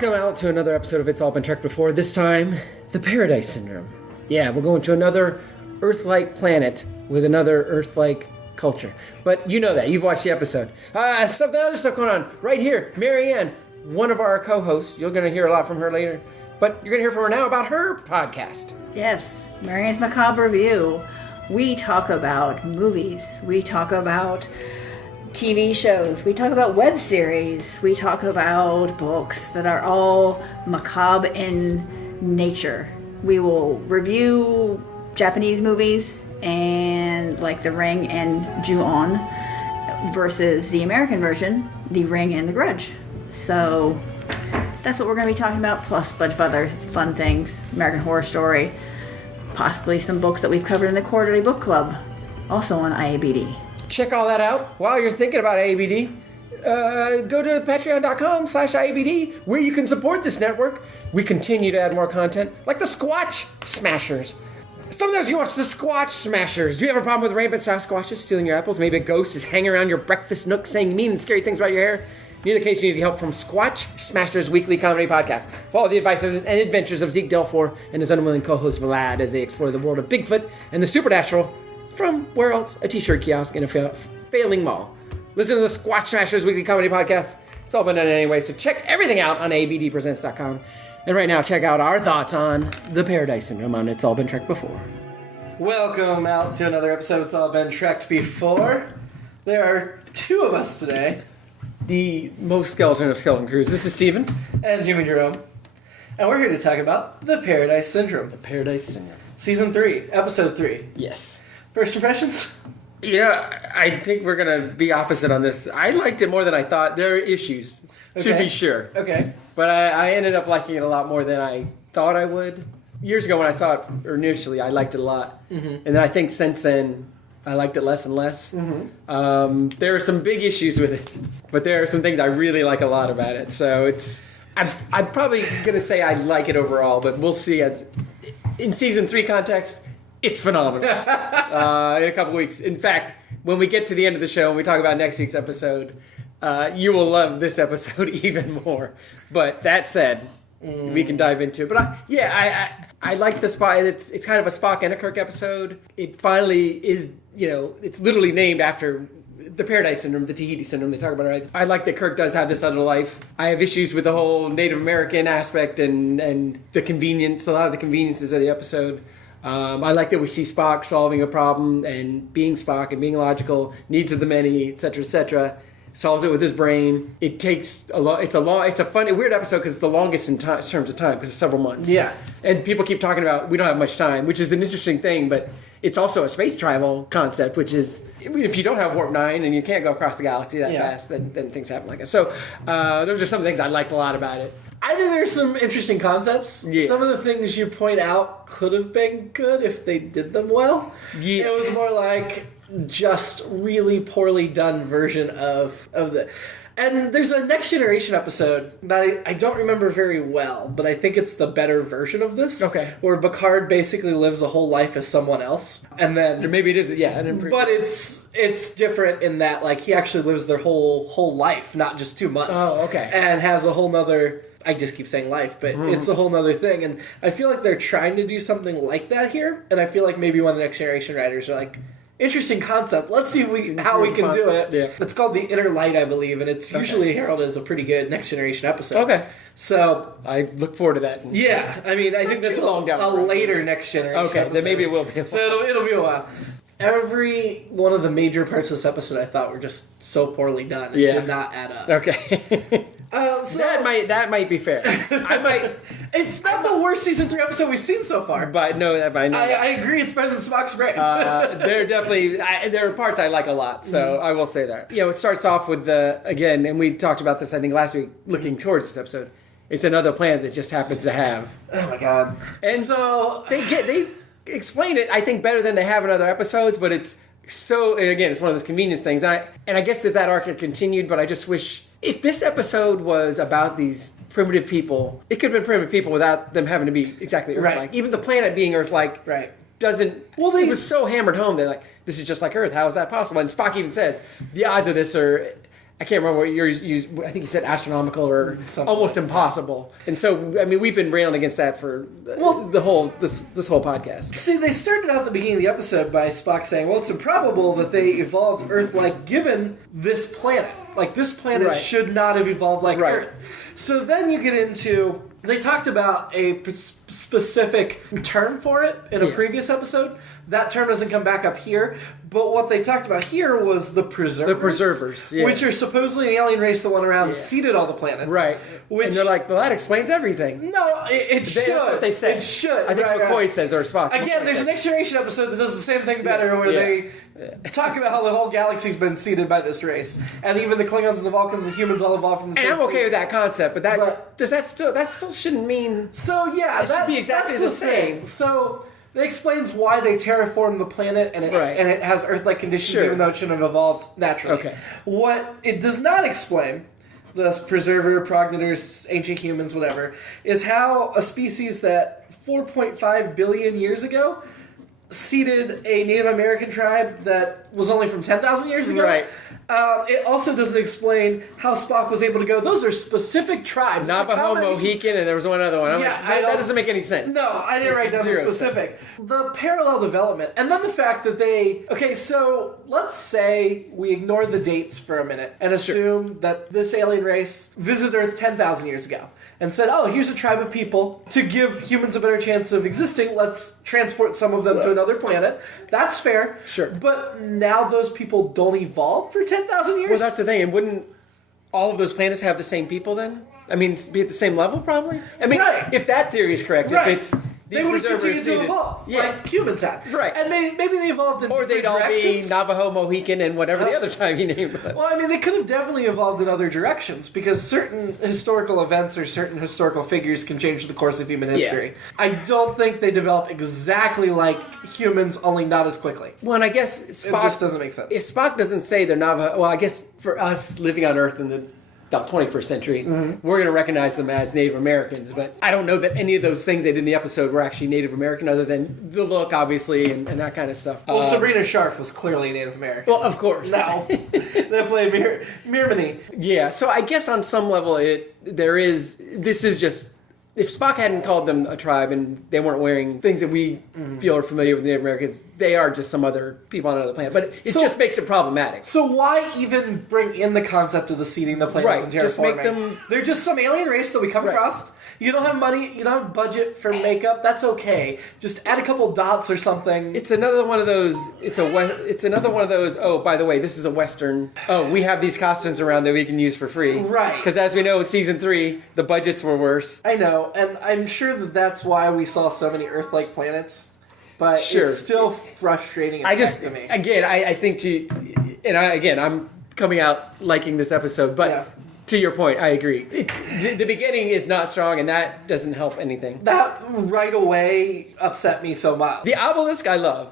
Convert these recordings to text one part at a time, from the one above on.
Welcome out to another episode of It's All Been Trekked Before. This time, the Paradise Syndrome. Yeah, we're going to another Earth-like planet with another Earth-like culture. But you know that. You've watched the episode. Some other stuff going on right here. Marianne, one of our co-hosts. You're going to hear a lot from her later. But you're going to hear from her now about her podcast. Yes, Marianne's Macabre Review. We talk about movies. We talk about TV shows. We talk about web series. We talk about books that are all macabre in nature. We will review Japanese movies and like The Ring and Ju-On versus the American version, The Ring and The Grudge. So that's what we're going to be talking about, plus a bunch of other fun things. American Horror Story, possibly some books that we've covered in the Quarterly Book Club, also on IABD. Check all that out. While you're thinking about IABD, go to patreon.com/IABD, where you can support this network. We continue to add more content, like the Squatch Smashers. Sometimes you watch the Squatch Smashers. Do you have a problem with rampant Sasquatches stealing your apples? Maybe a ghost is hanging around your breakfast nook saying mean and scary things about your hair? In either case, you need help from Squatch Smashers Weekly Comedy Podcast. Follow the advice and adventures of Zeke Delfor and his unwilling co-host Vlad as they explore the world of Bigfoot and the supernatural from, where else? A t-shirt kiosk in a failing mall. Listen to the Squatch Smashers Weekly Comedy Podcast. It's all been done anyway, so check everything out on IABDpresents.com. And right now, check out our thoughts on the Paradise Syndrome on It's All Been Trekked Before. Welcome out to another episode of It's All Been Trekked Before. There are two of us today. The most skeleton of skeleton crews. This is Steven. And Jimmy-Jerome. And we're here to talk about the Paradise Syndrome. The Paradise Syndrome. Season 3, Episode 3. Yes. First impressions? Yeah, I think we're going to be opposite on this. I liked it more than I thought. There are issues, to be sure. Okay. But I ended up liking it a lot more than I thought I would. Years ago when I saw it initially, I liked it a lot. Mm-hmm. And then I think since then, I liked it less and less. Mm-hmm. There are some big issues with it, but there are some things I really like a lot about it. So I'm probably going to say I like it overall, but we'll see. As in Season 3 context, it's phenomenal. In a couple weeks. In fact, when we get to the end of the show and we talk about next week's episode, you will love this episode even more. But that said, we can dive into it. But I like the Spock. It's kind of a Spock and a Kirk episode. It finally is, it's literally named after the Paradise Syndrome, the Tahiti Syndrome. They talk about it, right? I like that Kirk does have this other life. I have issues with the whole Native American aspect and the convenience, a lot of the conveniences of the episode. I like that we see Spock solving a problem and being Spock and being logical, needs of the many, etc., etc. Solves it with his brain. It takes a lot. It's a funny, weird episode because it's the longest in terms of time because it's several months. Yeah. And people keep talking about we don't have much time, which is an interesting thing, but it's also a space travel concept, which is if you don't have Warp 9 and you can't go across the galaxy that fast, then things happen like that. So those are some of the things I liked a lot about it. I think there's some interesting concepts. Yeah. Some of the things you point out could have been good if they did them well. Yeah. It was more like just really poorly done version of the... And there's a Next Generation episode that I don't remember very well, but I think it's the better version of this. Okay. Where Picard basically lives a whole life as someone else. And then... Or maybe it is, yeah. But it's different in that, like, he actually lives their whole life, not just 2 months. Oh, okay. And has a whole nother... I just keep saying life, but it's a whole nother thing. And I feel like they're trying to do something like that here. And I feel like maybe one of the Next Generation writers are like, interesting concept. Let's see how we can do it. Yeah. It's called The Inner Light, I believe, and it's usually heralded as a pretty good Next Generation episode. Okay. So I look forward to that. Yeah. I mean, I think that's a later Next Generation episode. Then maybe it will be. So it'll be a while. Every one of the major parts of this episode I thought were just so poorly done. It did not add up. Okay. So that might be fair. It's not the worst season 3 episode we've seen so far. But I agree. It's better than Spock's brain. There are parts I like a lot. So I will say that. It starts off with again, and we talked about this I think last week. Looking towards this episode, it's another planet that just happens to have. Oh my god! And so they explain it I think better than they have in other episodes, but it's so again it's one of those convenience things. And I guess that arc had continued, but I just wish. If this episode was about these primitive people, it could have been primitive people without them having to be exactly Earth-like. Right. Even the planet being Earth-like doesn't... Well, it was so hammered home. They're like, this is just like Earth. How is that possible? And Spock even says, the odds of this are I can't remember what yours used. I think he said astronomical or Something almost like impossible. And so, I mean, we've been railing against that for this whole podcast. See, they started out at the beginning of the episode by Spock saying, well, it's improbable that they evolved Earth-like given this planet. Like, this planet Right. should not have evolved like Right. Earth. So then you get into... They talked about a specific term for it in a previous episode. That term doesn't come back up here. But what they talked about here was the preservers. The preservers, yeah. Which are supposedly an alien race that went around and seeded all the planets. Right. Which, and they're like, well, that explains everything. no, it should. That's what they say. It should. I think right, McCoy right. says, or Spock. Again, there's a Next Generation episode that does the same thing better, where they talk about how the whole galaxy's been seeded by this race, and even the Klingons and the Vulcans and the humans all evolved from the same And I'm okay seed. with that concept, but that still shouldn't mean... So yeah, It should be exactly that's the same. thing. So it explains why they terraformed the planet, and it has Earth-like conditions, Sure. even though it shouldn't have evolved naturally. Okay. What it does not explain, the preserver, progenitors, ancient humans, whatever, is how a species that 4.5 billion years ago seeded a Native American tribe that was only from 10,000 years ago. Right. It also doesn't explain how Spock was able to go, those are specific tribes. It's a Navajo, combination- Mohican, and there was one other one. I'm Yeah, like, I that don't- doesn't make any sense. No, I didn't write down the Zero specific. The parallel development, and then the fact that they... Okay, so let's say we ignore the dates for a minute and assume that this alien race visited Earth 10,000 years ago and said, oh, here's a tribe of people. To give humans a better chance of existing, let's transport some of them to another planet. That's fair. Sure. But now those people don't evolve for 10,000 years? Well, that's the thing. And wouldn't all of those planets have the same people then? I mean, be at the same level, probably? I mean, Right. if that theory is correct, Right. if it's... They would have continued to seeded- evolve, Yeah. like humans had. Right. And maybe they evolved in Or they'd different all be directions. Navajo, Mohican, and whatever the other tribe you named. Well, I mean, they could have definitely evolved in other directions because certain historical events or certain historical figures can change the course of human history. I don't think they develop exactly like humans, only not as quickly. Well, and I guess Spock... It just doesn't make sense. If Spock doesn't say they're Navajo... Well, I guess for us living on Earth in the 21st century, we're going to recognize them as Native Americans, but I don't know that any of those things they did in the episode were actually Native American, other than the look, obviously, and that kind of stuff. Well, Sabrina Sharf was clearly Native American. Well, of course. No. They played Mirmany. Yeah, so I guess on some level, this is just... If Spock hadn't called them a tribe and they weren't wearing things that we feel are familiar with Native Americans, they are just some other people on another planet. But it just makes it problematic. So why even bring in the concept of the seeding the planets Right, and terraforming? just make them- They're just some alien race that we come Right. across. You don't have money, you don't have budget for makeup, that's okay. Just add a couple dots or something. It's another one of those. It's another one of those. Oh, by the way, this is a Western. Oh, we have these costumes around that we can use for free. Right. Because as we know, in season 3, the budgets were worse. I know, and I'm sure that that's why we saw so many Earth-like planets. But Sure. it's still frustrating as heck to me. Again, I think I'm coming out liking this episode, but. Yeah. To your point, I agree. The beginning is not strong, and that doesn't help anything. That right away upset me so much. The obelisk, I love.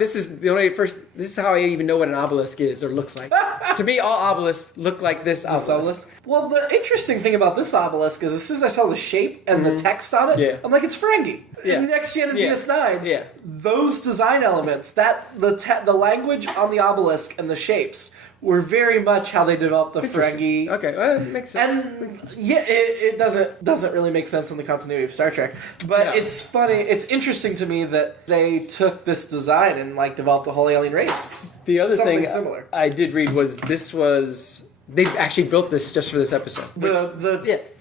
This is This is how I even know what an obelisk is or looks like. To me, all obelisks look like this obelisk. Well, the interesting thing about this obelisk is as soon as I saw the shape and the text on it, Yeah. I'm like, it's Ferengi. Yeah. In Next Gen and Yeah. DS9, Yeah. those design elements, the language on the obelisk and the shapes were very much how they developed the Ferengi. Okay, well, that makes sense. And yeah, it doesn't really make sense in the continuity of Star Trek. But Yeah. it's funny, it's interesting to me that they took this design and like developed a whole alien race. The other Something thing similar. I did read was they actually built this just for this episode.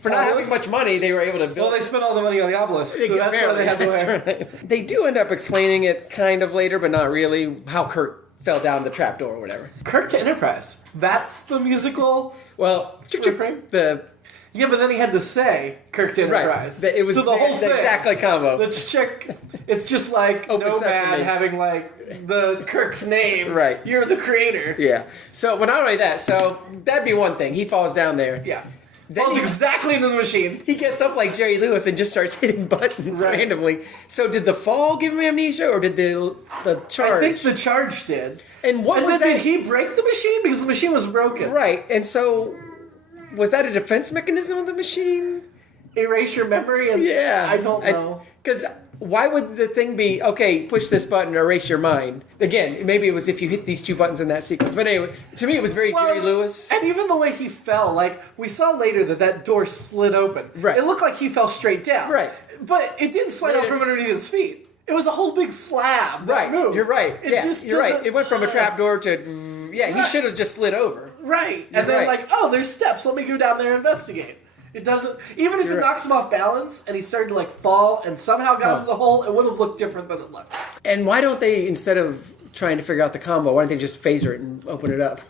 For not having much money, they were able to build. Well, they spent all the money on the obelisk, so that's why they had to wear. Right. They do end up explaining it kind of later, but not really. How Kirk fell down the trapdoor or whatever. Kirk to Enterprise. That's the musical. Well, refrain? Yeah, but then he had to say Kirk to Enterprise. Right. It was so the whole thing. exactly combo. Let's check. It's just like Open Nomad Sesame. having like the Kirk's name. Right. You're the creator. Yeah. So, but not only that. So that'd be one thing. He falls down there. Yeah. Then Falls exactly into the machine. He gets up like Jerry Lewis and just starts hitting buttons randomly. So did the fall give him amnesia, or did the charge? I think the charge did. And what was then that? did he break the machine? Because the machine was broken. Right. And so was that a defense mechanism of the machine? Erase your memory? And Yeah. I don't know. Because why would the thing be, okay, push this button to erase your mind? Again, maybe it was if you hit these 2 buttons in that sequence. But anyway, to me it was very Jerry Lewis. And even the way he fell, like, we saw later that door slid open. Right. It looked like he fell straight down. Right. But it didn't slide out from underneath his feet. It was a whole big slab. Right. Moved. You're right. You're right. It went from a trapdoor to, he should have just slid over. Right. And then there's steps. Let me go down there and investigate. It doesn't, even if it knocks him off balance and he started to fall and somehow got into the hole, it would have looked different than it looked. And why don't they, instead of trying to figure out the combo, why don't they just phaser it and open it up?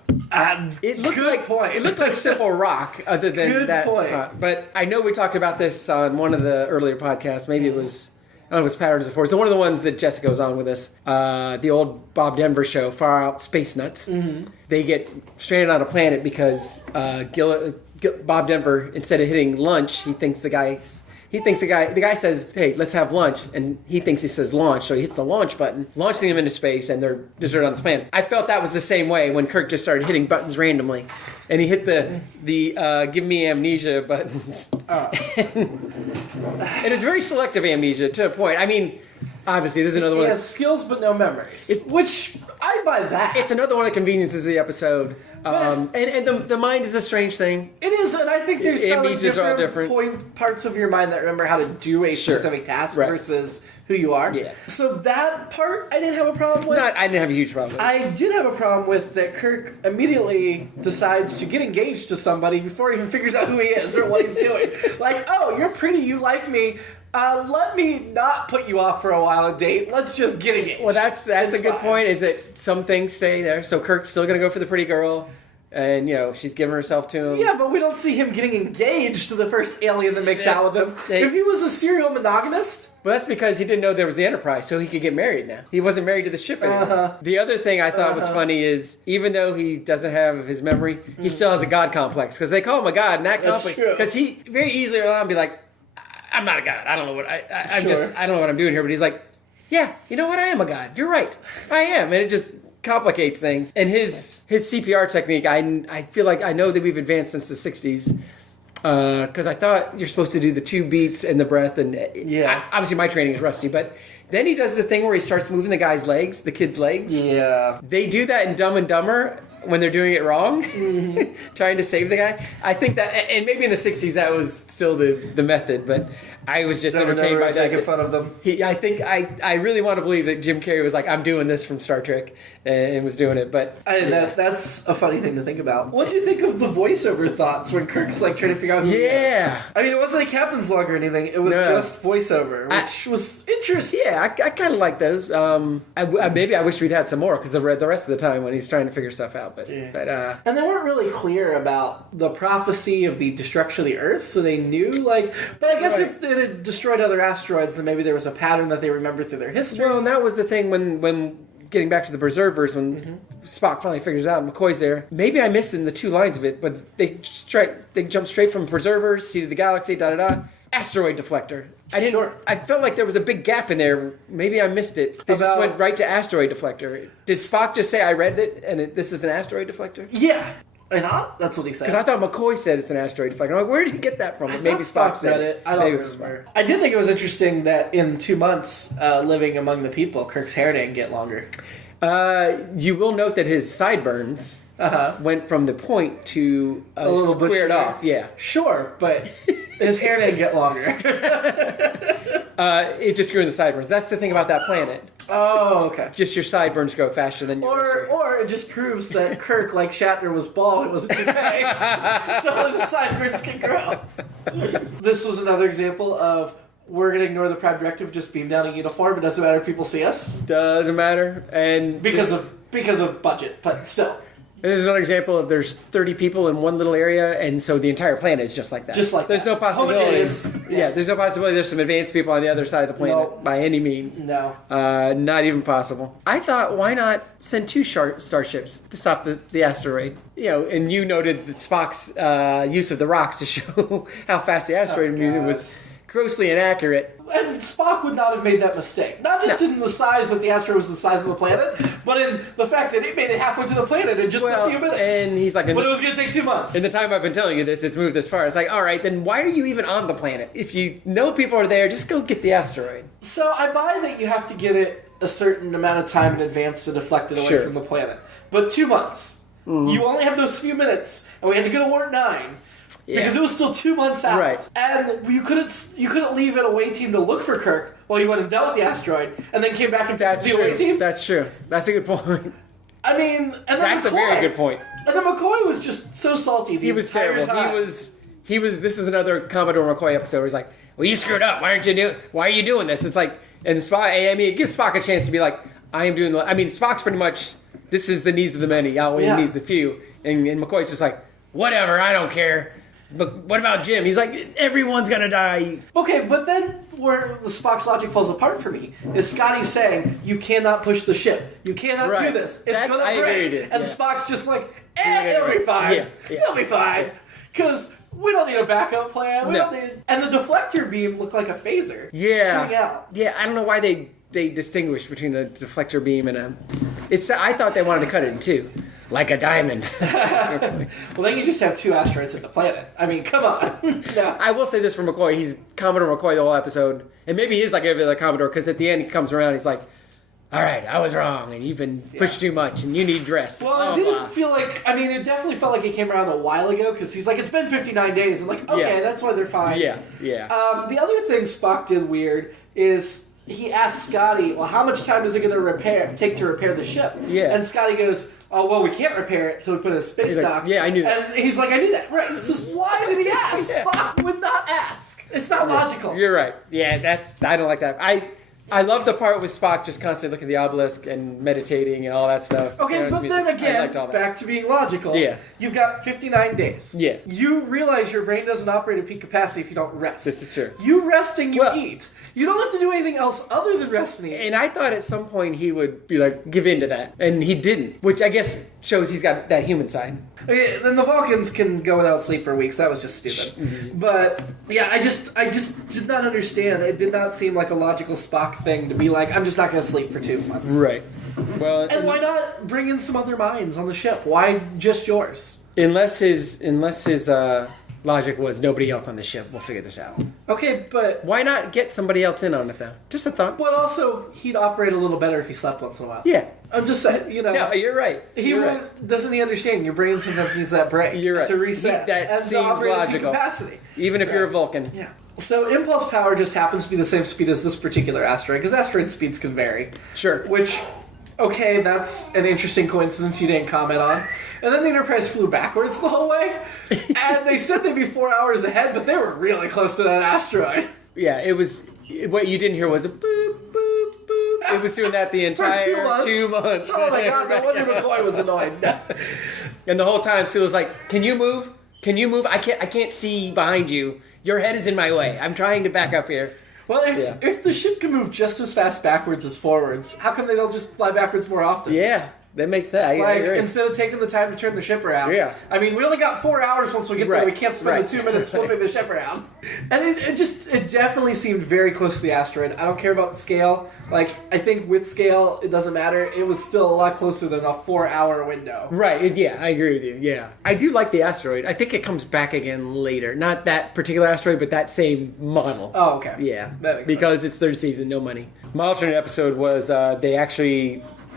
It looked It looked like simple rock, other than Good that. point. But I know we talked about this on one of the earlier podcasts. Maybe it was, I don't know if it was Patterns of Force. So one of the ones that Jessica was on with us, the old Bob Denver show, Far Out Space Nuts. Mm-hmm. They get stranded on a planet because Bob Denver, instead of hitting lunch, the guy says, hey, let's have lunch. And he thinks he says launch. So he hits the launch button, launching them into space, and they're deserted on this planet. I felt that was the same way when Kirk just started hitting buttons randomly. And he hit the give me amnesia buttons. And it's very selective amnesia to a point. I mean, obviously, this is another one. He has skills but no memories. Which, I buy that. It's another one of the conveniences of the episode. And the mind is a strange thing. It is, and I think there's probably different parts of your mind that remember how to do a specific task versus who you are. Yeah. So that part I didn't have a problem with. I didn't have a huge problem with. I did have a problem with that Kirk immediately decides to get engaged to somebody before he even figures out who he is or what he's doing. Like, oh, you're pretty, you like me. Let me not put you off for a while and date. Let's just get engaged. Well, that's a good point, is that some things stay there. So Kirk's still going to go for the pretty girl. And, she's giving herself to him. Yeah, but we don't see him getting engaged to the first alien that makes out with him. If he was a serial monogamist... Well, that's because he didn't know there was the Enterprise, so he could get married now. He wasn't married to the ship anymore. The other thing I thought was funny is, even though he doesn't have his memory, he still has a god complex. Because they call him a god, and that complex... Because he very easily will be like, I'm not a god. I don't know what I don't know what I'm doing here. But he's like, yeah, you know what? I am a god. You're right. I am. And it just complicates things. And his CPR technique, I feel like I know that we've advanced since the 60s. Because I thought you're supposed to do the 2 beats and the breath. And obviously my training is rusty. But then he does the thing where he starts moving the guy's legs, the kid's legs. Yeah. They do that in Dumb and Dumber when they're doing it wrong, trying to save the guy. I think that, and maybe in the 60s that was still the method, but I was just entertained by that. Making fun of them. I really want to believe that Jim Carrey was like, I'm doing this from Star Trek, and was doing it. But that's a funny thing to think about. What do you think of the voiceover thoughts when Kirk's like trying to figure out who he is? I mean, it wasn't a captain's log or anything. It was just voiceover, which was interesting. Yeah, I kind of like those. Maybe I wish we'd had some more, because the rest of the time when he's trying to figure stuff out. And they weren't really clear about the prophecy of the destruction of the Earth, so they knew, but I guess if they had destroyed other asteroids, then maybe there was a pattern that they remembered through their history. Well, and that was the thing when getting back to the Preservers, when Spock finally figures out McCoy's there. Maybe I missed in the 2 lines of it, but they jump straight from Preservers, Seed of the Galaxy, asteroid deflector. I felt like there was a big gap in there. Maybe I missed it. They just went right to asteroid deflector. Did Spock just say, I read it, and this is an asteroid deflector? Yeah. I thought that's what he said. Because I thought McCoy said it's an asteroid deflector. I'm like, where did he get that from? Maybe Spock said it. I don't remember. I did think it was interesting that in 2 months living among the people, Kirk's hair didn't get longer. You will note that his sideburns went from the point to a little squared off. Yeah. Sure, but his hair didn't get longer. It just grew in the sideburns. That's the thing about that planet. Oh, okay. Just your sideburns grow faster than yours. Or it just proves that Kirk, like Shatner, was bald. It was a toupee. So the sideburns can grow. This was another example of we're going to ignore the Prime Directive, just beam down in uniform. It doesn't matter if people see us. Doesn't matter. And because of budget, but still. There's another example of there's 30 people in one little area, and so the entire planet is just like that. There's no possibility. Yes. Yeah, there's no possibility there's some advanced people on the other side of the planet by any means. No. Not even possible. I thought, why not send 2 starships to stop the asteroid? And you noted that Spock's use of the rocks to show how fast the asteroid was grossly inaccurate. And Spock would not have made that mistake. Not just in the size that the asteroid was the size of the planet, but in the fact that it made it halfway to the planet in just a few minutes. And he's like, but it was going to take 2 months. In the time I've been telling you this, it's moved this far. It's like, all right, then why are you even on the planet? If you know people are there, just go get the asteroid. So I buy that you have to get it a certain amount of time in advance to deflect it away from the planet. But 2 months. Mm-hmm. You only had those few minutes, and we had to go to Wart 9. Because it was still 2 months out. Right. And you couldn't leave an away team to look for Kirk while you went and dealt with the asteroid, and then came back and picked the away team. That's true. That's a good point. I mean, and then that's a very good point. And then McCoy was just so salty. He was terrible. He was. This is another Commodore McCoy episode where he's like, "Well, you screwed up. Why are you doing this?" It's like, and Spock. I mean, it gives Spock a chance to be like, "I am doing." I mean, Spock's pretty much. This is the needs of the many outweighing the needs of the few, and McCoy's just like, "Whatever. I don't care." But what about Jim? He's like, everyone's gonna die. Okay, but then where the Spock's logic falls apart for me is Scotty saying, you cannot push the ship. You cannot do this. It's gonna break. And Spock's just like, it'll be fine. It'll be fine. Because we don't need a backup plan. We don't need... And the deflector beam looked like a phaser. Shooting out. Yeah, I don't know why they distinguish between the deflector beam and a... I thought they wanted to cut it in two. Like a diamond. Well, then you just have 2 asteroids in the planet. I mean, come on. No. I will say this for McCoy. He's Commodore McCoy the whole episode. And maybe he is like every other Commodore, because at the end he comes around, he's like, all right, I was wrong, and you've been pushed too much, and you need rest. Well, it didn't feel like... I mean, it definitely felt like it came around a while ago, because he's like, it's been 59 days. And like, okay, that's why they're fine. Yeah. The other thing Spock did weird is... He asked Scotty, well, how much time is it going to take to repair the ship? Yeah. And Scotty goes, oh, well, we can't repair it until we put it in a space dock. Yeah, I knew that. And he's like, I knew that. Right. It's just, why did he ask? Spock would not ask. It's not logical. You're right. Yeah, I don't like that. I love the part with Spock just constantly looking at the obelisk and meditating and all that stuff. Okay, but then again, back to being logical. Yeah. You've got 59 days. Yeah. You realize your brain doesn't operate at peak capacity if you don't rest. This is true. You rest and you eat. You don't have to do anything else other than rest and eat. And I thought at some point he would be like, give in to that. And he didn't, which I guess shows he's got that human side. Okay, then the Vulcans can go without sleep for weeks. That was just stupid. But yeah, I just did not understand. It did not seem like a logical Spock thing to be like, I'm just not going to sleep for 2 months. Right. Well, and why not bring in some other minds on the ship? Why just yours? Unless his logic was nobody else on the ship will figure this out. Okay, but why not get somebody else in on it though? Just a thought. But also, he'd operate a little better if he slept once in a while. Yeah. I'm just saying, you know. No, you're right. Doesn't he understand? Your brain sometimes needs that break. You're right. To reset. That seems logical. Capacity. Even if you're a Vulcan. Yeah. So impulse power just happens to be the same speed as this particular asteroid, because asteroid speeds can vary. Sure. Which, okay, that's an interesting coincidence you didn't comment on. And then the Enterprise flew backwards the whole way. And they said they'd be 4 hours ahead, but they were really close to that asteroid. Yeah, it was... What you didn't hear was a boop, boop, boop. It was doing that the entire 2 months. Oh my god, no wonder McCoy was annoyed. And the whole time, Sue was like, can you move? Can you move? I can't see behind you. Your head is in my way. I'm trying to back up here. Well, if the ship can move just as fast backwards as forwards, how come they don't just fly backwards more often? Yeah, that makes sense. Like, instead of taking the time to turn the ship around. Yeah. I mean, we only got 4 hours once we get there. We can't spend the 2 minutes flipping the ship around. And it definitely seemed very close to the asteroid. I don't care about the scale. Like, I think with scale, it doesn't matter. It was still a lot closer than a 4-hour window. Right, yeah, I agree with you, yeah. I do like the asteroid. I think it comes back again later. Not that particular asteroid, but that same model. Oh, okay. Yeah, that makes because sense. It's third season, no money. My alternate episode was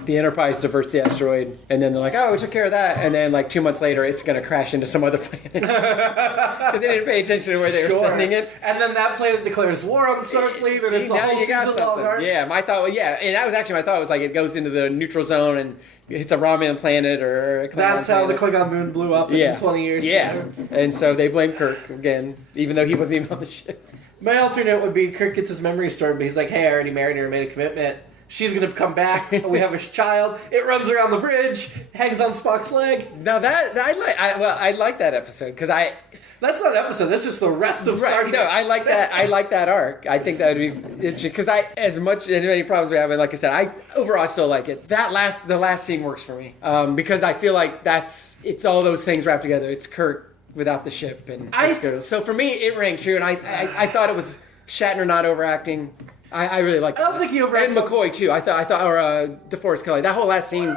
the Enterprise diverts the asteroid, and then they're like, oh, we took care of that. And then, like, 2 months later, it's going to crash into some other planet. Because they didn't pay attention to where they were sending it. And then that planet declares war on Starfleet, and it's a whole season long arc. Yeah, my thought was, and that was actually my thought was, like, it goes into the neutral zone and hits a Romulan planet or a Klingon That's how planet. the Klingon moon blew up in 20 years. Yeah, and so they blame Kirk again, even though he wasn't even on the ship. My alternate would be Kirk gets his memory stored, but he's like, hey, I already married her and made a commitment. She's going to come back. We have a child. It runs around the bridge, hangs on Spock's leg. Now I like that episode because that's not an episode. That's just the rest of Star Trek. No, I like that. I like that arc. I think that would be because as much as many problems we have, and like I said, I overall still like it. The last scene works for me because I feel like it's all those things wrapped together. It's Kirk without the ship, and so for me it rang true, and I thought it was Shatner not overacting. I really like. I don't think he overacted. And McCoy too. I thought, or DeForest Kelly. That whole last scene,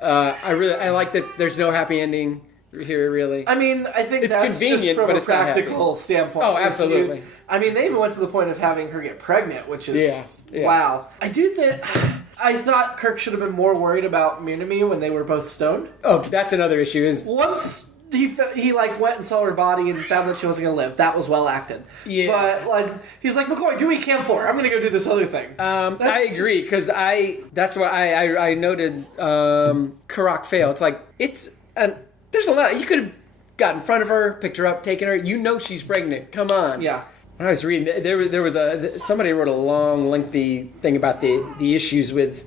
I like that. There's no happy ending here, really. I mean, I think it's that's convenient, just from but a it's not happy. practical standpoint. Oh, absolutely. I mean, they even went to the point of having her get pregnant, which is Yeah. wow. I do think. I thought Kirk should have been more worried about Minami when they were both stoned. Oh, that's another issue. Is Once he like went and saw her body and found that she wasn't gonna live, that was well acted. Yeah. But like he's like, McCoy, do what you can for her. I'm gonna go do this other thing. I agree because that's what I noted. Karak fail. It's like there's a lot you could have got in front of her, picked her up, taken her. You know she's pregnant. Come on. Yeah. When I was reading, there was somebody wrote a long, lengthy thing about the issues with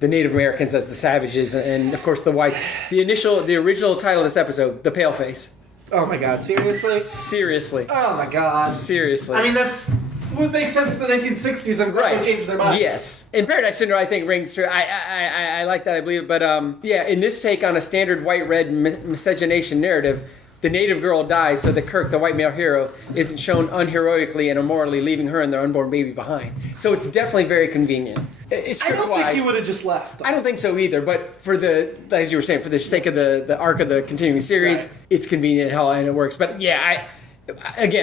the Native Americans as the savages, and of course the whites. The original title of this episode, "The Paleface." Oh my God! Seriously? Seriously. Oh my God! Seriously. I mean, that's would make sense in the 1960s. I'm glad they changed their mind. Yes. In Paradise Syndrome, I think rings true. I like that. I believe it. But yeah, in this take on a standard white-red miscegenation narrative, the native girl dies so that Kirk, the white male hero, isn't shown unheroically and immorally leaving her and their unborn baby behind. So it's definitely very convenient. I don't think he would have just left. I don't think so either. But as you were saying, for the sake of the arc of the continuing series, Right. It's convenient hell and it works. But yeah,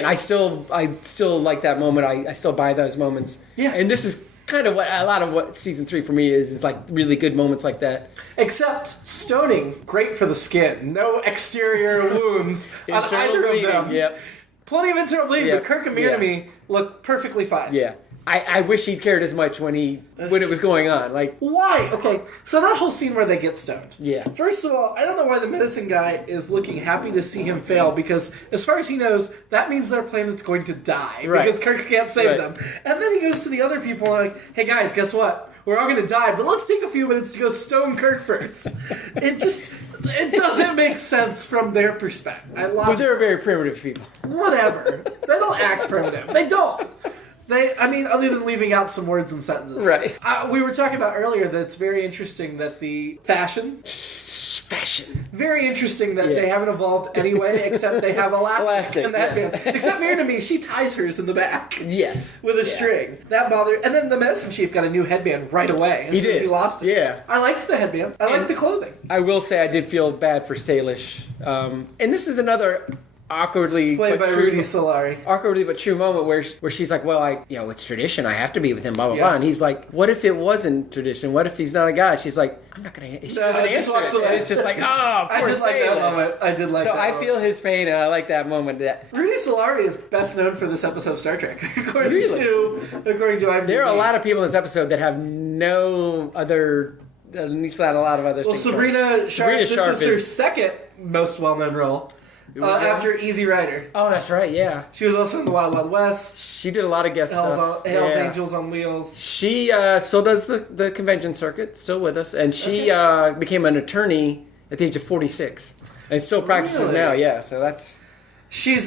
I still like that moment. I still buy those moments. Yeah. And this is kind of a lot of what season 3 for me is like really good moments like that. Except stoning, great for the skin. No exterior wounds on either of them. Yep. Plenty of internal bleeding, Yep. but Kirk and Minami look perfectly fine. Yeah. I wish he'd cared as much when it was going on. Like, why? Okay, so that whole scene where they get stoned. Yeah. First of all, I don't know why the medicine guy is looking happy to see him fail, because as far as he knows, that means their planet's going to die. Right. Because Kirk can't save Right. them. And then he goes to the other people and like, hey guys, guess what? We're all going to die, but let's take a few minutes to go stone Kirk first. It doesn't make sense from their perspective. but they're very primitive people. Whatever. They don't act primitive. They don't. Other than leaving out some words and sentences. Right. We were talking about earlier that it's very interesting that the fashion. Very interesting that they haven't evolved anyway, except they have elastic in the headband. Except Minami, she ties hers in the back. Yes. With a string. That bothered. And then the medicine chief got a new headband right away as soon as he lost it. Yeah. I liked the headband. I liked the clothing. I will say I did feel bad for Salish. And this is another awkwardly Played but by true, Rudy Solari. awkwardly but true moment where she's like, well, it's tradition. I have to be with him, blah, blah, Yeah. blah. And he's like, what if it wasn't tradition? What if he's not a god? She's like, I'm not going to... She doesn't just answer walks it. away. It's just like, oh, I poor did like that Salish. moment. I did like So that I moment. feel his pain, and I like that moment. Rudy Solari is best known for this episode of Star Trek, according Really? to IMDb. There are a lot of people in this episode that have no other... At least not a lot of others. Well, Sabrina Sharp, this Sharp is her is- second most well-known role. After Easy Rider. Oh, that's right, yeah. She was also in The Wild Wild West, She did a lot of guest stuff. Hell's Yeah. Angels on Wheels. She still does the convention circuit, still with us, and she became an attorney at the age of 46, and still practices Really? now. Yeah, so that's She's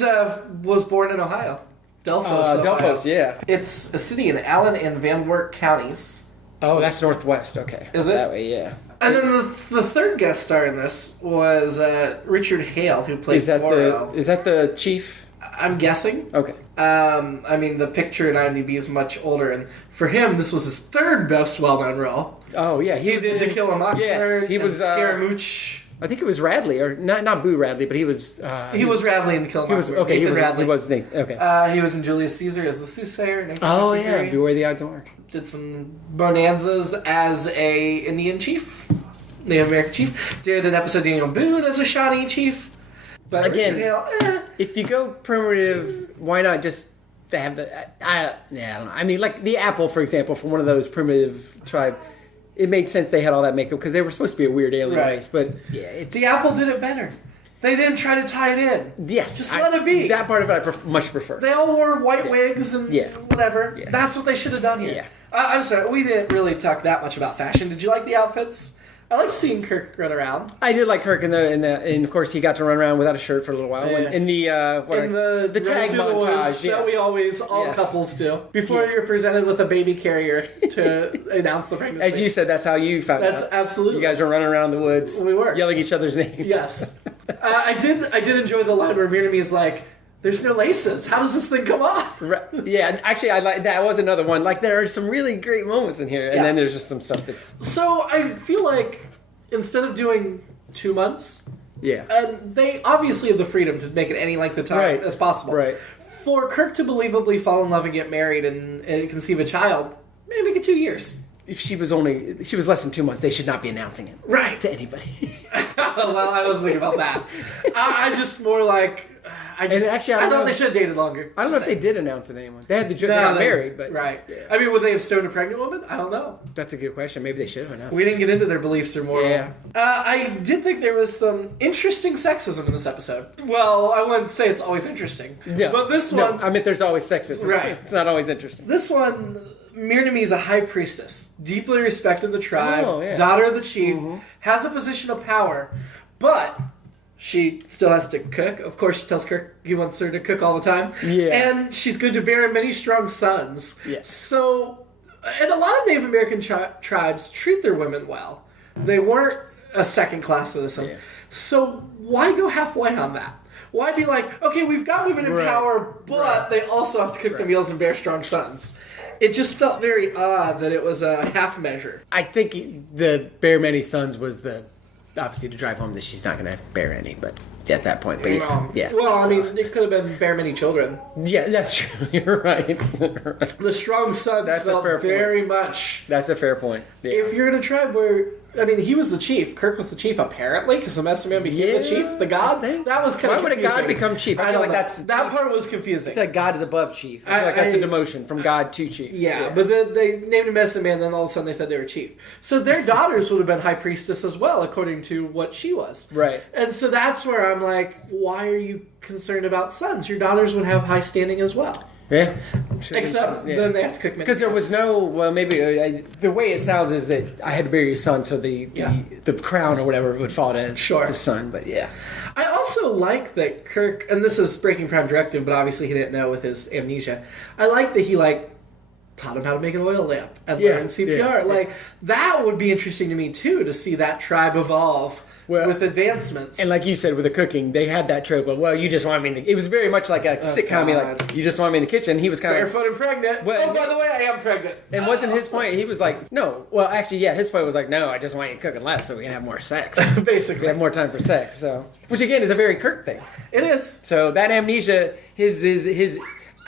was born in Ohio. Delphos, Ohio. Delphos. Yeah. It's a city in Allen and Van Wert counties. Oh, that's Northwest. Okay, Is it? that way? Yeah. And then the third guest star in this was Richard Hale, who plays Is that Goro. is that the chief? I'm guessing. Okay. The picture in IMDb is much older, and for him, this was his third most well-known role. Oh yeah, He did To Kill a Mockingbird. Yes, he was, Scaramouche. I think it was Radley, or not Boo Radley, but he was. He was Radley in To Kill a He was Mockingbird. okay. He Nathan was. Radley. He was Nathan. Okay. He was in Julius Caesar as the soothsayer. Oh yeah, Beware the Odds and Mark. Did some bonanzas as a Indian chief, Native American chief. Did an episode of Daniel Boone as a Shawnee chief. But Again, Richard Hale, if you go primitive, why not just have the? I don't know. I mean, like the apple, for example, from one of those primitive tribe. It made sense they had all that makeup because they were supposed to be a weird alien Right. race. But yeah, it's The Apple did it better. They didn't try to tie it in. yes, Just let it be. That part of it I much prefer. They all wore white wigs and Yeah. whatever. Yeah. That's what they should have done here. Yeah. I'm sorry, we didn't really talk that much about fashion. Did you like the outfits? I like seeing Kirk run around. I did like Kirk and of course he got to run around without a shirt for a little while. Yeah. In the tag running through the woods montage. Yeah. that we always, all Yes. couples do. Before Yeah. you're presented with a baby carrier to announce the pregnancy. As you said, that's how you found That's out. absolutely. You guys were running around the woods. We were. Yelling each other's names. Yes. I did enjoy the line where Minami's like, there's no laces. How does this thing come off? Right. Yeah, actually, I like that. Was another one. Like, there are some really great moments in here, and then there's just some stuff that's. So I feel like instead of doing 2 months, and they obviously have the freedom to make it any length of time as possible. Right. For Kirk to believably fall in love and get married and conceive a child, maybe make it 2 years. If she was less than 2 months, they should not be announcing it. Right. To anybody. Well, I wasn't thinking about that. I just more like. I thought they should have dated longer. I don't know if they did announce it to anyone. They had the joke they got married, but right. Yeah. I mean, would they have stoned a pregnant woman? I don't know. That's a good question. Maybe they should have announced. We didn't get into their beliefs or moral. Yeah. I did think there was some interesting sexism in this episode. Well, I wouldn't say it's always interesting. No. But this one, I mean, there's always sexism. Right. It's not always interesting. This one, Mirnami is a high priestess, deeply respected in the tribe, daughter of the chief, has a position of power, but she still has to cook. Of course, she tells Kirk he wants her to cook all the time. Yeah. And she's going to bear many strong sons. Yes. So, and a lot of Native American tribes treat their women well. They weren't a second-class citizen. Yeah. So why go halfway on that? Why be like, okay, we've got women in power, but they also have to cook the meals and bear strong sons? It just felt very odd that it was a half measure. I think the bear many sons was obviously to drive home that she's not going to bear any, but at that point. But yeah. Well, I mean, it could have been bear many children. Yeah, that's true. You're right. The strong sons felt very much. That's a fair point. Yeah. If you're in a tribe where, I mean, he was the chief. Kirk was the chief, apparently, because the Messer Man became the chief, the god. That was kind of confusing. Why would a god become chief? I feel like that part was confusing. I feel like God is above chief. I feel like that's a demotion from God to chief. Yeah, but then they named him Messer Man, then all of a sudden they said they were chief. So their daughters would have been high priestess as well, according to what she was. Right. And so that's where I'm like, why are you concerned about sons? Your daughters would have high standing as well. Yeah. Except then they have to cook many. Because there was maybe the way it sounds is that I had to bury your son, so the crown or whatever would fall to the son. But yeah, I also like that Kirk, and this is breaking Prime Directive, but obviously he didn't know with his amnesia. I like that he taught him how to make an oil lamp and learn CPR. That would be interesting to me too, to see that tribe evolve. With advancements. And like you said, with the cooking, they had that trope of, you just want me in the... It was very much like a sitcom, you just want me in the kitchen. He was kind of... Barefoot and pregnant. Well, by the way, I am pregnant. And wasn't his point, he was like, no. Well, actually, his point was like, no, I just want you cooking less so we can have more sex. Basically. We have more time for sex, so... Which, again, is a very Kirk thing. It is. So that amnesia, his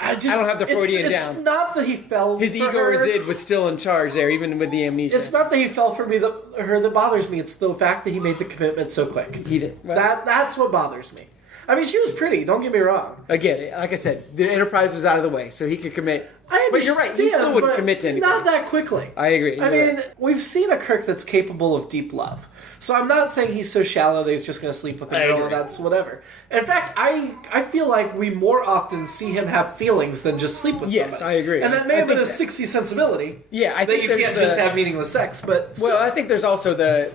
I don't have the Freudian down. It's not that he fell His ego or Zid was still in charge there, even with the amnesia. It's not that he fell for her that bothers me. It's the fact that he made the commitment so quick. He did. Well, that's what bothers me. I mean, she was pretty. Don't get me wrong. Again, like I said, the Enterprise was out of the way, so he could commit. I understand, but you're right. He still wouldn't commit to anything. Not that quickly. I agree. I mean, we've seen a Kirk that's capable of deep love. So I'm not saying he's so shallow that he's just going to sleep with a girl and that's whatever. In fact, I feel like we more often see him have feelings than just sleep with somebody. Yes, I agree. And that may have been a 60s sensibility. Yeah, I think that you can't just have meaningless sex. But well, I think there's also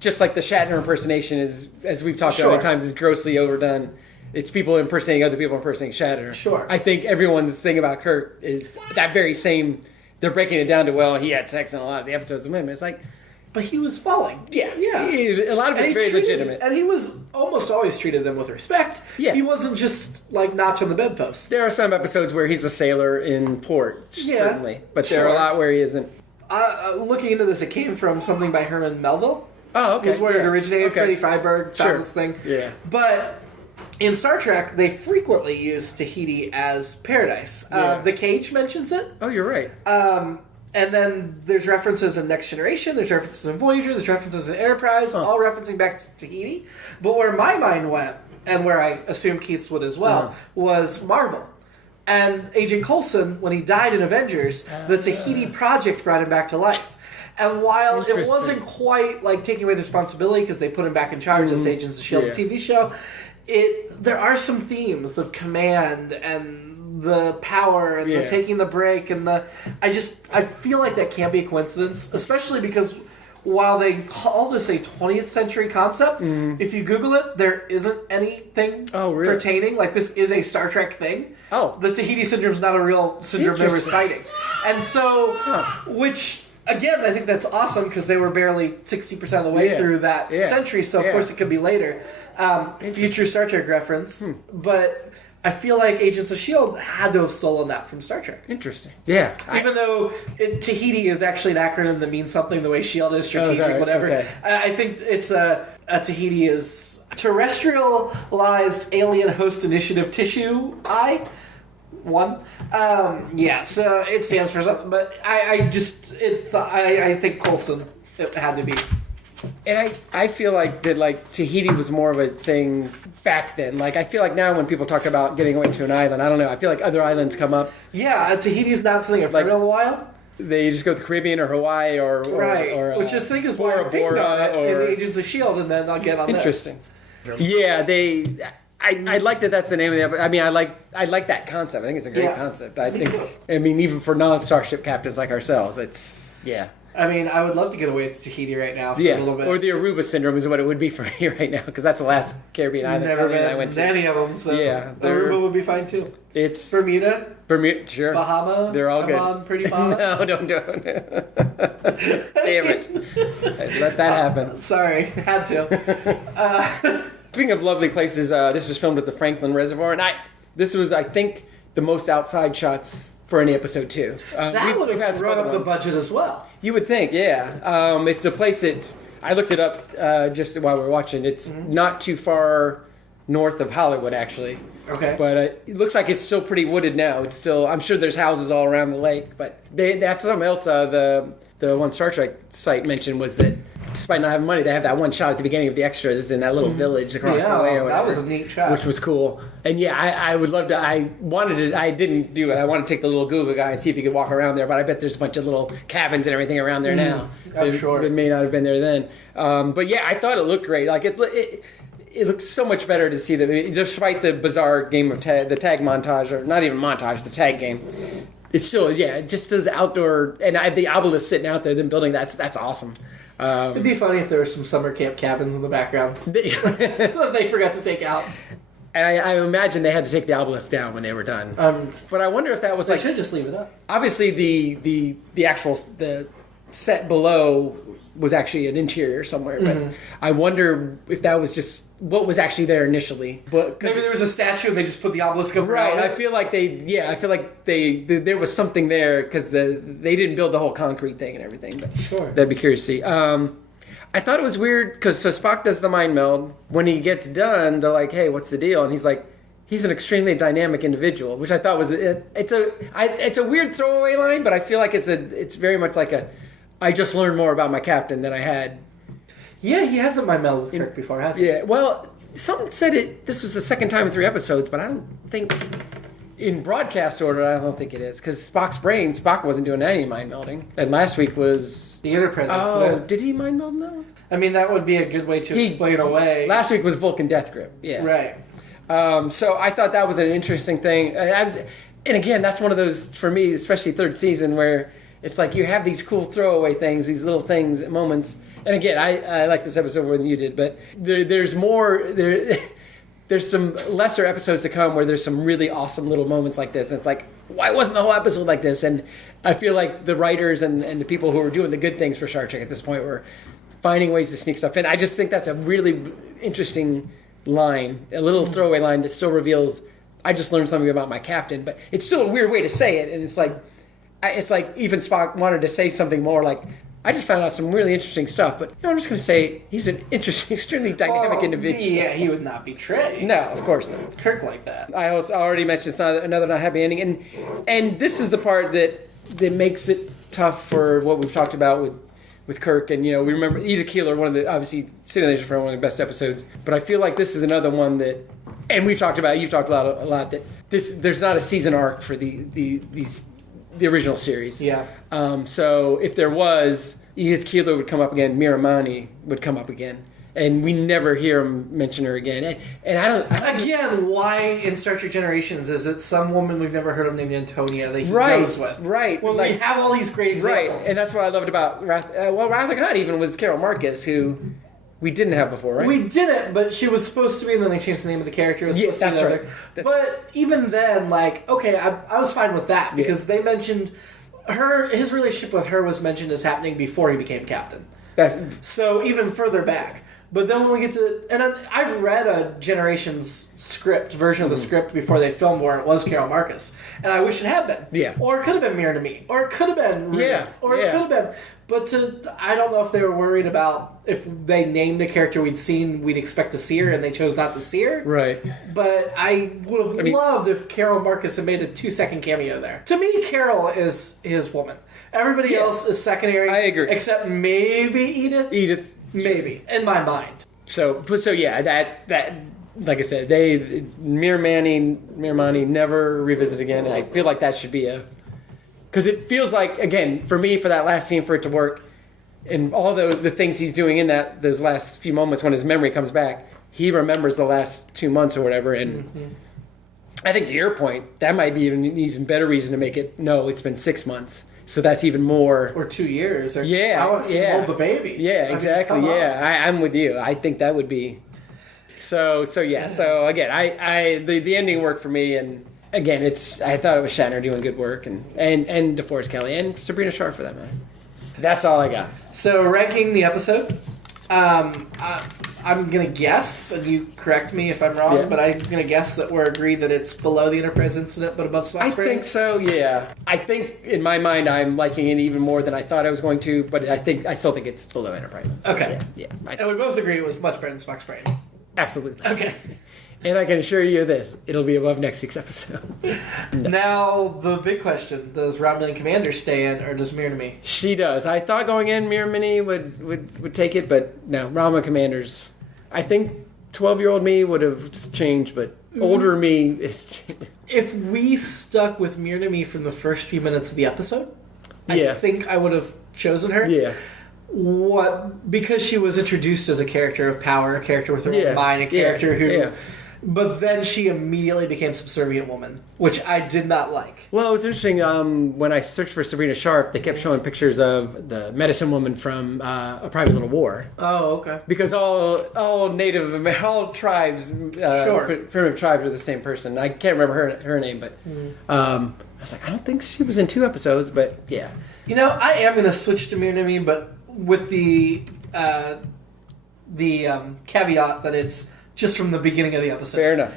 just like the Shatner impersonation is, as we've talked about many times, is grossly overdone. It's people impersonating other people impersonating Shatner. Sure. I think everyone's thing about Kirk is that very same. They're breaking it down to he had sex in a lot of the episodes of women. It's like. But he was falling. Yeah. A lot of it's very legitimate. And he was almost always treated them with respect. Yeah. He wasn't just notch on the bedpost. There are some episodes where he's a sailor in port, certainly. But there are a lot where he isn't. Looking into this, it came from something by Herman Melville. Oh, okay. Is where it originated. Freddie Freiberg found this thing. Yeah. But in Star Trek, they frequently use Tahiti as paradise. The Cage mentions it. Oh, you're right. And then there's references in Next Generation, there's references in Voyager, there's references in Enterprise, all referencing back to Tahiti. But where my mind went, and where I assume Keith's would as well, was Marvel. And Agent Coulson, when he died in Avengers, the Tahiti project brought him back to life. And while it wasn't quite taking away the responsibility because they put him back in charge as Agents of S.H.I.E.L.D. TV show, there are some themes of command and the power and the taking the break and I feel like that can't be a coincidence, especially because while they call this a 20th century concept, if you Google it, there isn't anything pertaining. This is a Star Trek thing. Oh. The Tahiti syndrome's not a real syndrome they were citing. And so, which, again, I think that's awesome because they were barely 60% of the way through that century, so of course it could be later. Future Star Trek reference. But I feel like Agents of S.H.I.E.L.D. had to have stolen that from Star Trek. Interesting. Yeah. Even though Tahiti is actually an acronym that means something the way S.H.I.E.L.D. is, strategic, whatever. Okay. I think it's Tahiti is terrestrialized alien host initiative tissue one. So it stands for something, but I think Coulson it had to be. And I feel like that Tahiti was more of a thing back then. Like I feel like now when people talk about getting away to an island, I don't know. I feel like other islands come up. Yeah, Tahiti's not something I've heard in a while. They just go to the Caribbean or Hawaii or which I think is why I picked on it in the Agents of S.H.I.E.L.D. and then I'll get on interesting. This. Yeah, I like that. That's the name of the episode. I mean, I like that concept. I think it's a great concept. I mean, even for non-starship captains like ourselves, it's I mean, I would love to get away to Tahiti right now for a little bit. Or the Aruba syndrome is what it would be for me right now, because that's the last Caribbean island I went to. Any of them, so Aruba would be fine too. It's Bermuda, sure. Bahama. They're all good. Come on, pretty Bahama. No, don't do it. Damn it! Let that happen. Sorry, had to. Speaking of lovely places, this was filmed at the Franklin Reservoir, and this was, I think, the most outside shots for any episode too. That would have run up the budget as well. You would think, yeah. It's a place that I looked it up just while we were watching. It's not too far north of Hollywood, actually. Okay. But it looks like it's still pretty wooded now. It's still, I'm sure there's houses all around the lake, but that's something else. The one Star Trek site mentioned was that despite not having money, they have that one shot at the beginning of the extras in that little village across the way or whatever. That was a neat shot. Which was cool. And I would love to, I didn't do it. I wanted to take the little Google guy and see if he could walk around there, but I bet there's a bunch of little cabins and everything around there now. I'm sure. That may not have been there then. But yeah, I thought it looked great. Like it looks so much better to see them, despite the bizarre game of the tag montage, or not even montage, the tag game. It's still, just those outdoor, and the obelisk sitting out there, them building, that's awesome. It'd be funny if there were some summer camp cabins in the background that they forgot to take out. And I imagine they had to take the obelisk down when they were done. But I wonder if that was they should just leave it up. Obviously, the actual set below was actually an interior somewhere, but I wonder if that was just what was actually there initially. But maybe there was a statue and they just put the obelisk up. Right. I feel like there was something there because they didn't build the whole concrete thing and everything. But sure, that'd be curious to see. I thought it was weird because Spock does the mind meld. When he gets done, they're like, "Hey, what's the deal?" And he's like, "He's an extremely dynamic individual," which I thought was it's a weird throwaway line, but I feel like it's very much like I just learned more about my captain than I had. Yeah, he hasn't mind melded with Kirk before, has he? Yeah, well, some said this was the second time in 3 episodes, but I don't think, in broadcast order, I don't think it is. Because Spock wasn't doing any mind melding. And last week was... The inner presence. Oh, did he mind meld now? I mean, that would be a good way to explain away. Last week was Vulcan Death Grip, yeah. Right. So I thought that was an interesting thing. And again, that's one of those, for me, especially third season, where it's like you have these cool throwaway things, these little things, moments. And again, I like this episode more than you did, but there's more. There's some lesser episodes to come where there's some really awesome little moments like this. And it's like, why wasn't the whole episode like this? And I feel like the writers and the people who were doing the good things for Star Trek at this point were finding ways to sneak stuff in. I just think that's a really interesting line, a little throwaway line that still reveals, I just learned something about my captain, but it's still a weird way to say it. And it's like even Spock wanted to say something more like, I just found out some really interesting stuff, but I'm just going to say he's an interesting, extremely dynamic individual. Yeah, he would not betray. No, of course not. Kirk like that. I already mentioned it's another not happy ending, and this is the part that makes it tough for what we've talked about with Kirk, and we remember Edith Keeler, one of the obviously Simulation for one of the best episodes, but I feel like this is another one that, and you've talked about a lot that there's not a season arc for the original series. Yeah. So if there was, Edith Keeler would come up again, Miramani would come up again, and we never hear him mention her again. And I don't again, why in Star Trek Generations is it some woman we've never heard of named Antonia that he goes with? Right. Well, we have all these great examples. Right, and that's what I loved about Wrath of God even was Carol Marcus, who we didn't have before, right? We didn't, but she was supposed to be, and then they changed the name of the character. It was supposed that's to be right. But even then, I was fine with that because they mentioned his relationship with her was mentioned as happening before he became captain. So even further back. But then when we get to... And I've read a Generations script, version of the script before they filmed where it was Carol Marcus. And I wish it had been. Yeah. Or it could have been Mira to Me. Or it could have been Ruth. Yeah. Or it could have been... But I don't know if they were worried about if they named a character we'd seen, we'd expect to see her, and they chose not to see her. Right. But I would have loved if Carol Marcus had made a 2-second cameo there. To me, Carol is his woman. Everybody else is secondary. I agree. Except maybe Edith. Edith. Maybe. In my mind. So yeah, that like I said, Mirmani never revisit again. And I feel like that should be because it feels like, again, for me, for that last scene, for it to work, and all the things he's doing in those last few moments when his memory comes back, he remembers the last 2 months or whatever. And I think to your point, that might be an even better reason to make it, no, it's been 6 months. So that's even more. Or 2 years. Or, yeah. I want to see hold the baby. Yeah, exactly. I'm with you. I think that would be. So yeah. So again, the ending worked for me, and again, I thought it was Shatner doing good work, and DeForest Kelley and Sabrina Sharp for that matter. That's all I got. So ranking the episode, I'm gonna guess, and you correct me if I'm wrong, but I'm gonna guess that we're agreed that it's below the Enterprise incident, but above Spock's brain. I think so. Yeah. I think in my mind I'm liking it even more than I thought I was going to, but I still think it's below Enterprise. Okay. Yeah. And we both agree it was much better than Spock's brain. Absolutely. Okay. And I can assure you this, it'll be above next week's episode. No. Now, the big question, does Romulan Commander stay in, or does Mira to Me? She does. I thought going in, Mira Mini would take it, but no, Rama Commanders. I think 12-year-old me would have changed, but older me is... If we stuck with Mira to Me from the first few minutes of the episode, I think I would have chosen her. Yeah. Because she was introduced as a character of power, a character with her own mind, a character who... Yeah. But then she immediately became subservient woman, which I did not like. Well, it was interesting. When I searched for Sabrina Sharp, they kept showing pictures of the medicine woman from A Private Little War. Oh, okay. Because all tribes, primitive tribes, are the same person. I can't remember her name, but I was like, I don't think she was in 2 episodes, but yeah. You know, I am going to switch to Mira to Me, but with the caveat that it's just from the beginning of the episode. Fair enough.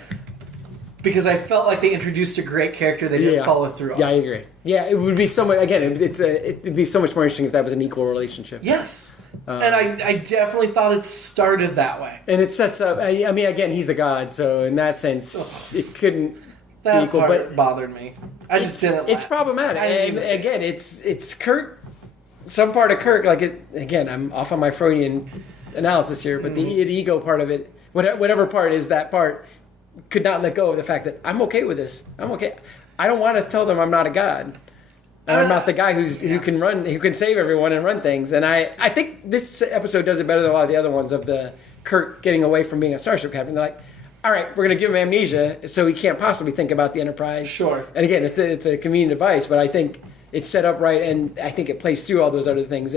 Because I felt like they introduced a great character they didn't follow through on. Yeah, I agree. Yeah, it would be so much. Again, it'd be so much more interesting if that was an equal relationship. Yes, and I definitely thought it started that way. And it sets up. I mean, again, he's a god, so in that sense, it couldn't be equal. Part bothered me. I just didn't. It's problematic. And again, it's Kirk. Some part of Kirk, like it. Again, I'm off on my Freudian analysis here, but the ego part of it. Whatever part is that part, could not let go of the fact that I'm okay with this. I'm okay. I don't want to tell them I'm not a god. And I'm not the guy who can save everyone and run things. And I think this episode does it better than a lot of the other ones of the Kirk getting away from being a starship captain. They're like, all right, we're going to give him amnesia so he can't possibly think about the Enterprise. Sure. And again, it's a convenient device, but I think it's set up right, and I think it plays through all those other things.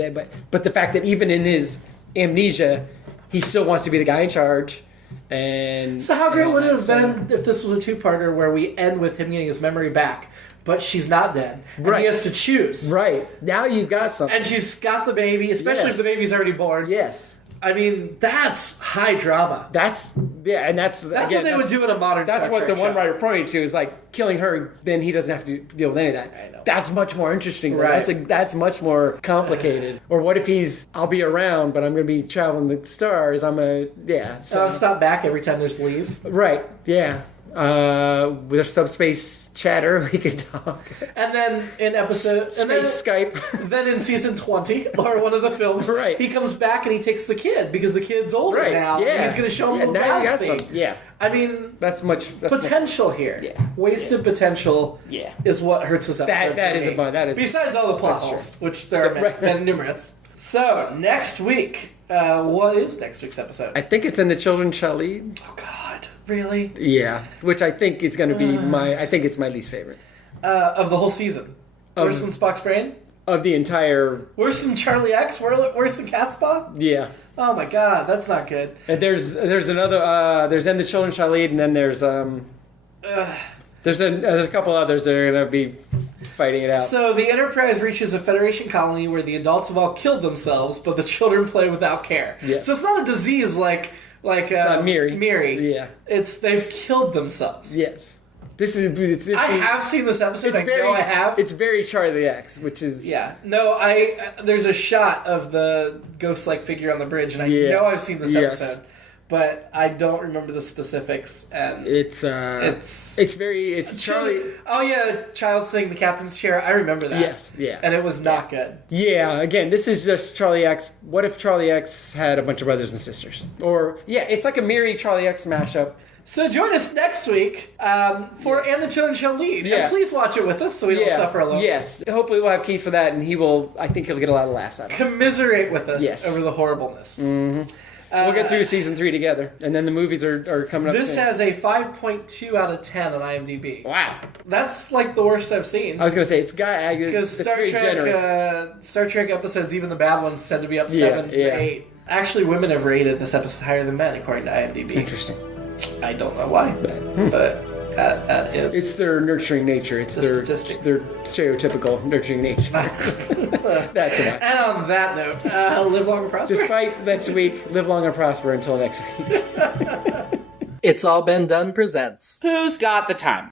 But the fact that even in his amnesia, he still wants to be the guy in charge. And so how great would it have been if this was a 2-parter where we end with him getting his memory back, but she's not dead, and he has to choose. Right. Now you've got something. And she's got the baby, especially if the baby's already born. Yes. I mean, that's high drama. That's what they would do in a modern That's what the one writer pointed to is like killing her, then he doesn't have to deal with any of that. I know. That's much more interesting. Right. That's much more complicated. Or what if I'll be around, but I'm going to be traveling the stars. So I'll stop back every time there's leave. Right, yeah. With subspace chatter, we could talk. And then in Skype. Then in season 20 or one of the films, he comes back and he takes the kid because the kid's older now. Yeah. And he's going to show him the galaxy. Yeah. I mean, that's potential here. Yeah. Wasted potential. Yeah. Is what hurts this episode. That is besides all the plot holes, which there are numerous. So next week, what is next week's episode? I think it's In the Children Shall Lead. Oh God. Really? Yeah, which I think is going to be I think it's my least favorite. Of the whole season. Worse than Spock's brain? Of the entire... Worse than Charlie X? Worse than Catspaw? Yeah. Oh my God, that's not good. And there's another, there's And the Children Shall Lead, and then there's a couple others that are going to be fighting it out. So the Enterprise reaches a Federation colony where the adults have all killed themselves, but the children play without care. Yeah. So it's not a disease like Miri. Miri. Yeah. It's they've killed themselves. Yes. I have seen this episode. I know I have. It's very Charlie X, which is No, there's a shot of the ghost-like figure on the bridge, and I know I've seen this episode, but I don't remember the specifics. And it's Charlie. Oh yeah, child sitting in the captain's chair. I remember that. Yes, yeah, and it was not good. Yeah, again, this is just Charlie X. What if Charlie X had a bunch of brothers and sisters? Or it's like a Miri Charlie X mashup. So join us next week for And the Children Shall Lead. Yeah. And please watch it with us so we don't suffer alone. Yes. Hopefully we'll have Keith for that, and I think he'll get a lot of laughs out of it. Commiserate with us over the horribleness. Mm-hmm. We'll get through season 3 together, and then the movies are coming up. This soon. has a 5.2 out of 10 on IMDb. Wow. That's like the worst I've seen. I was going to say, it's very generous. Star Trek episodes, even the bad ones, tend to be up 7 to 8. Actually, women have rated this episode higher than men, according to IMDb. Interesting. I don't know why, but that is... It's their nurturing nature. It's their stereotypical nurturing nature. That's enough. And on that note, live long and prosper. Despite next week, live long and prosper until next week. It's All Been Done presents Who's Got the Time?